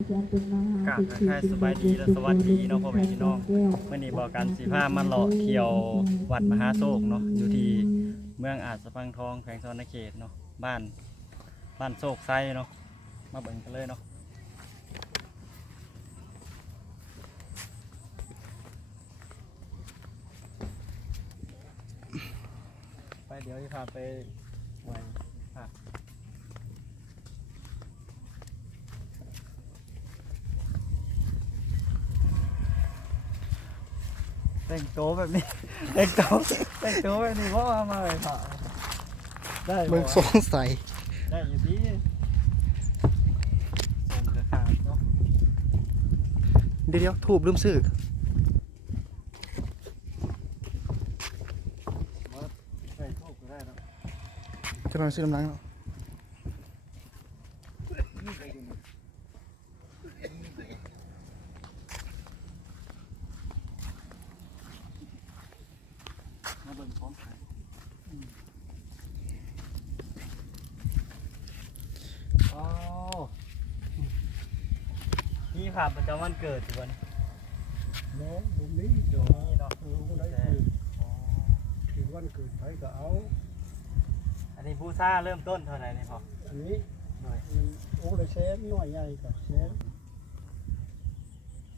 กราบทักทายสบายดีและสวัสดีเนาะพ่อแม่พี่น้องเมื่อนี้บอกกันสีผ้ามันเลาะเที่ยววัดมหาโศกเนาะอยู่ที่เมืองอาจสะพังทองแขวงซอนนเขตเนาะบ้านบ้านโศกไซเนาะมาเบิ่งกันเลยเนาะไปเดี๋ยวจะพาไปไว้ค่ะ แต่งโตวแบบนี้ แต่งโตวแต่งโตวแบบนี้ว่าเอามาเลยค่ะได้เมืองบ่สงสัยได้อยู่ดีส่งกระขามเนาะเดี๋ยวเดี๋ยวถูกลืมซื้อว่าใส่ทูบก็ได้เนาะจะนอนซื้อน้ำล้างเนาะ เบิ่งพร้อมกันอ๋อนี่ค่ะประจำวันเกิดทุกวันเนาะบุมนี้เดี๋ยวนี่เนาะเออได้คือคือวันเกิดไปก็เอา อันนี้ผู้ซ่าเริ่มต้นเท่าไหร่เนี่ยพ่ออันนี้หน่อยโอ้เลยแชนน้อยใหญ่กับแชน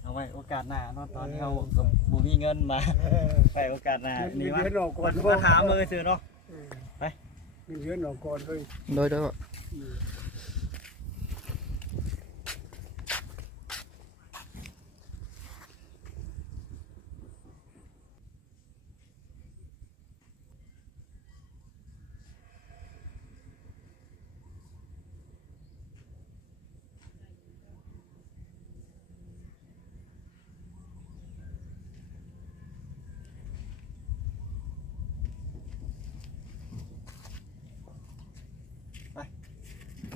เอาไว้โอกาสหน้าเนาะตอนที่เรากับบูมีเงินมาเออไปโอกาสหน้าเงินี่นว่าเดือนออกก่อนมาถามมือซื้อเนาะ ไปเงินเดือนออกก่อนเลย โดยโดยว่าอืม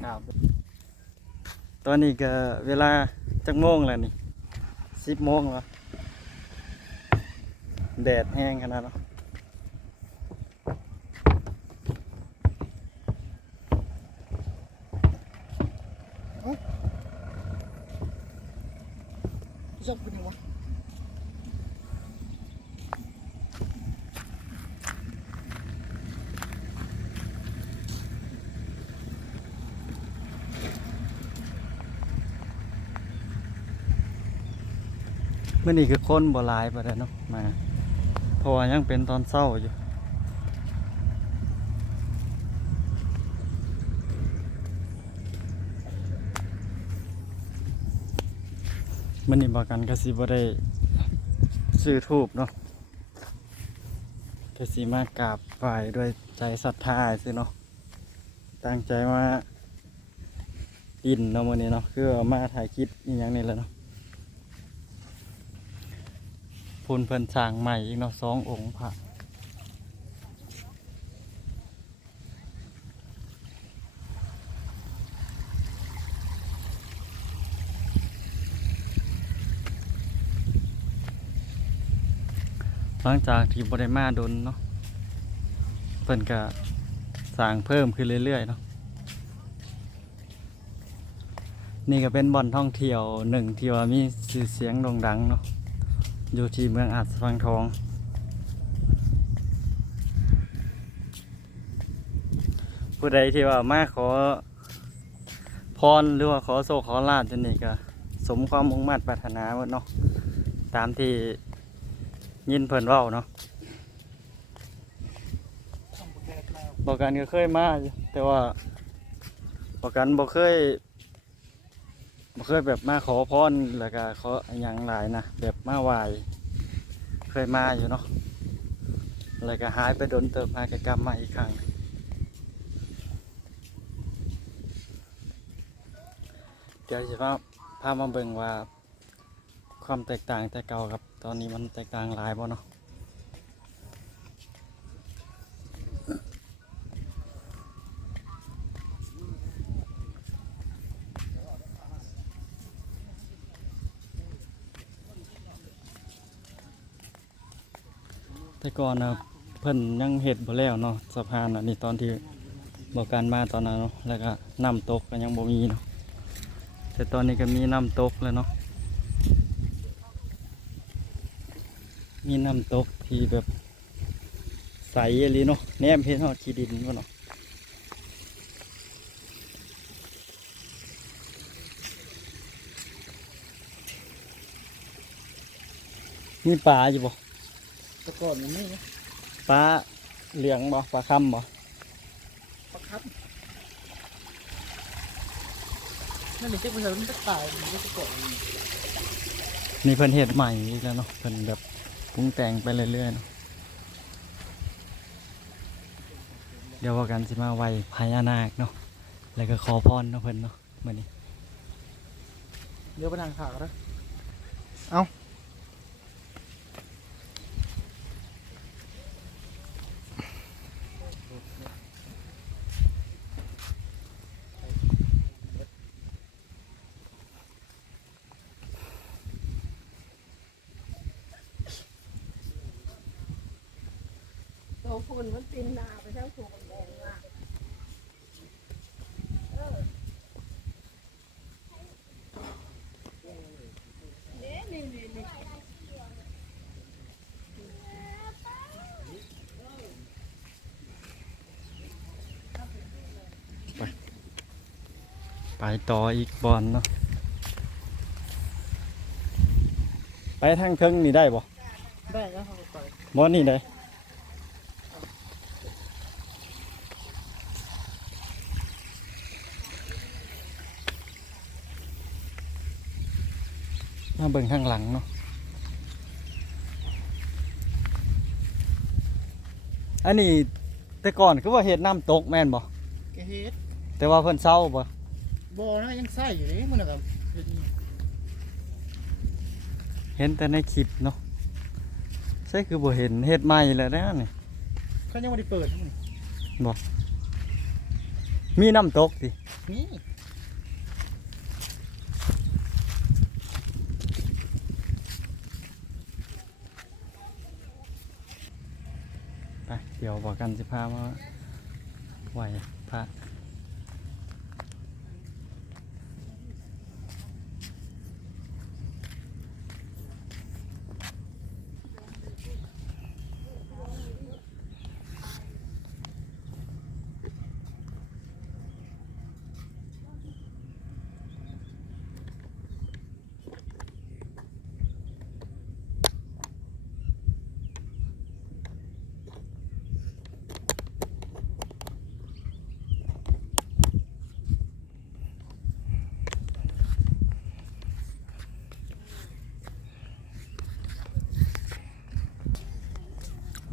ครับ ตอนนี้ก็เวลาจักโมงแล้วนี่สิบโมงแล้วแดดแห้งขนาดเนาะ ชอบกินวะ เมื่อนี้คือคนบ่ลายไปแล้วเนาะมาเพราะว่ายังเป็นตอนเช้าอยู่มื่อนี้บอกกันก็สิบ่ได้ซื้อทูบเนาะก็สิมากราบไหว้ด้วยใจศรัทธาสิเนาะตั้งใจมาดินเนาะมื่อนี้เนาะคือว่ามาถ่ายคลิปนี่ยังนี่แหละเนาะ พูนเพิ่นสร้างใหม่อีกเนาะสององค์พระหลังจากที่บริมาดนเนาะเพิ่นก็สร้างเพิ่มขึ้นเรื่อยๆเนาะนี่ก็เป็นบ่อนท่องเที่ยวหนึ่งที่ว่ามีชื่อเสียงโด่งดังเนาะ อยู่ที่เมืองอาจสะพังทอง ผู้ใดที่ว่ามาขอพรหรือว่าขอโศกขอลาบจนนี่ก็ สมความมุ่งมั่นปรารถนาหมดเนาะตามที่ยินเพิ่นเว้าเนาะบอกกันก็เคยมาอยู่แต่ว่าบอกกันบ่เคยบ่เคยแบบมาขอพรแล้วก็ขออย่างหลายนะแบบ มาไหว้เคยมาอยู่เนาะแล้วก็หายไปโดนเติมหากกรรมมาอีกครั้งเดี๋ยวจะพาพามาเบิ่งว่าความแตกต่างแต่เก่ากับตอนนี้มันแตกต่างหลายบ่เนาะ แต่ก่อนนะเพิ่นยังเห็ดบ่แล้วเนาะสะพานอันนี้ตอนที่บอกการมาตอนนั้นเนาะแล้วก็น้ำตกก็ยังบ่มีเนาะแต่ตอนนี้ก็มีน้ำตกแล้วเนาะมีน้ำตกที่แบบใสอะลีเนาะแนมเห็นหอดขี้ดินวะเนาะมีปลาอยู่บ่ แต่ก่อนมันนี่นะปลาเหลืองบ่ปลาคำบ่ประคับนั่นนี่เจ้าผู้ชายมันจะตายมันก็จะเกาะอยู่นี่เพิ่นเฮ็ดใหม่อีกแล้วเนาะเพิ่นแบบปรุงแต่งไปเรื่อยๆเนาะเดี๋ยวว่ากันสิมาไหวพญานาคเนาะแล้วก็ขอพรเนาะเพิ่นเนาะมื้อนี้เดี๋ยวไปทางขาวนะ โตฝุ่นมันปินนาไปทั้งถูกแดงว่ะเนี่ยนี่นี่นี่ไปต่ออีกบอลเนาะไปทางเทิงนี่ได้บ่ได้นะเขาไปบอลนี่ได้ มาเบิ่งข้างหลังเนาะ อันนี้แต่ก่อนคือว่าเห็ดน้ำตกแม่นบ่แกเฮ็ดแต่ว่าเพิ่นเศร้าบ่บ่อนะยังใส่อยู่เลยมันนะครับเฮ็ดเห็นแต่ในคลิปเนาะใช่คือบ่เห็นเฮ็ดใหม่แล้วนะนี่เขายังไม่ได้เปิดมันมีน้ำตกสินี่ เดี๋ยวบอกกันสิพามาไหวพระ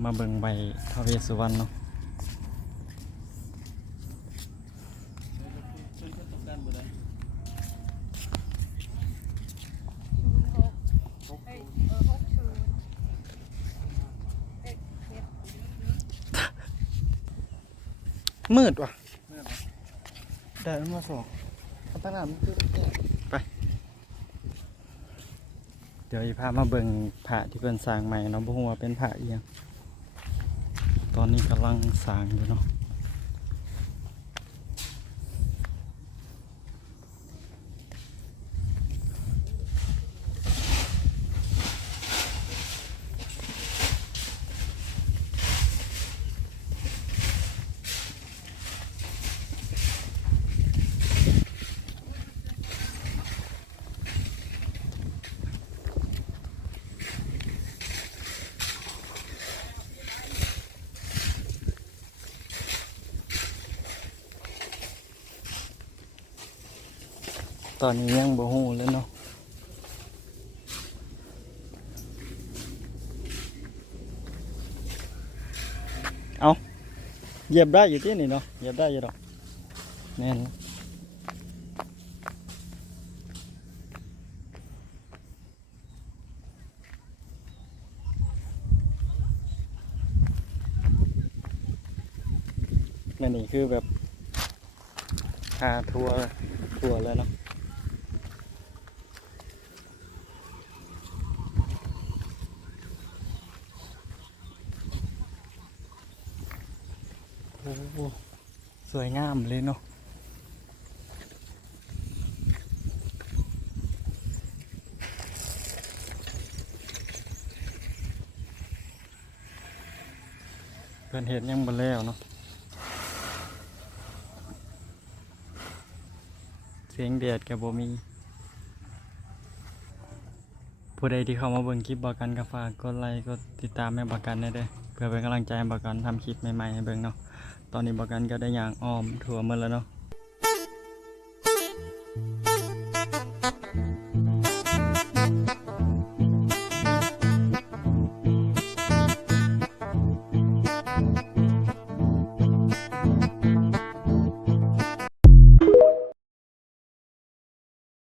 มาเบิ่งใบทาวเวสสุวรรณเนาะมืดว่ะได้มันมาสองเอาตั้งหน้ามันคือแก่เดี๋ยวอีพามาเบิ่งพระที่เพิ่นสร้างใหม่เนาะบ่ฮู้ว่าเป็นพระอีหยังต อนนี้กำลังสางอยู่เนาะ ตอนนี้ยังบ่ฮู้เลยเนาะเอาเหยียบได้อยู่ที่นี่เนาะเหยียบได้อยู่ดอกแน่นนั่นนี่คือแบบพาทัวร์ทัวร์เลยเนาะ สวยงามเลยเนาะเพื่อนเห็นยังบนแล้วเนาะเสียงแดดกับบ่มีผู้ใดที่เข้ามาเบิ่งคลิปบากันก็ฝากกดไลค์กดติดตามแม่บากันได้เด้เพื่อเป็นกำลังใจบากันทำคลิปใหม่ๆให้เบิ่งเนาะ ตอนนี้บอกกันก็ได้ยางอ้อมถั่วหมดแล้วเนาะ